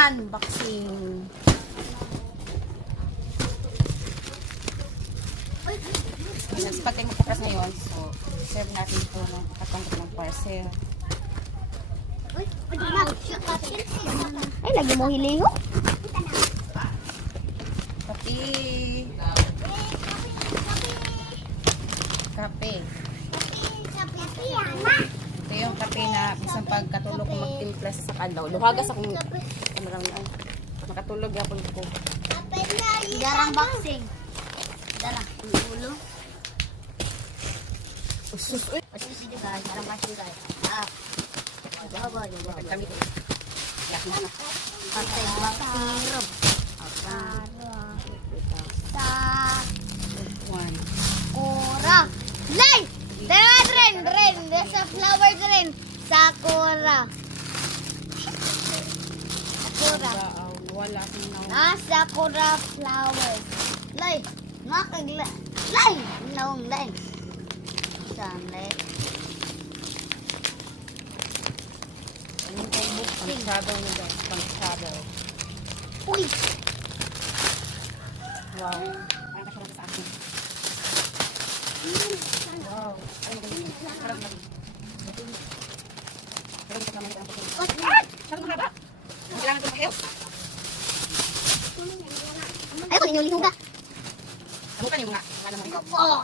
Unboxing. Nagsipat tayo magpapras ngayon. So, serve natin ito ng katanggap ng parcel. Ay, lagi mo hiliho. Kape. Kape. Ito yung kape na isang pagkatulog ko magtimpla sa kalaw. Luhagas akong makatulog yapon ko. Garang boxing. Darang ulo. Usus. Uy. Pasisi juga, garang boxing guys. Coba coba. Kami ko. Yak na. Pakai boxing. Sa One. Sakura. Lay! Dren. There's a flower dren. Sakura. Sakura. Wala akong Sakura flowers. Lay! Nakagla. Lay! Naong lay. Saan lay? Pang travel na daw. Pang travel. Uy! Wow. Parang kasya lang sa akin. Wow. Ay, magaling. Parang magaling. Parang sa kamay ko ang pagkakas. Ah! Parang mahaba. Ang kailangan ko ng health. Ay, ko ninyo lihuga. Ano ka niyo nga? Wala naman ikaw. Oh!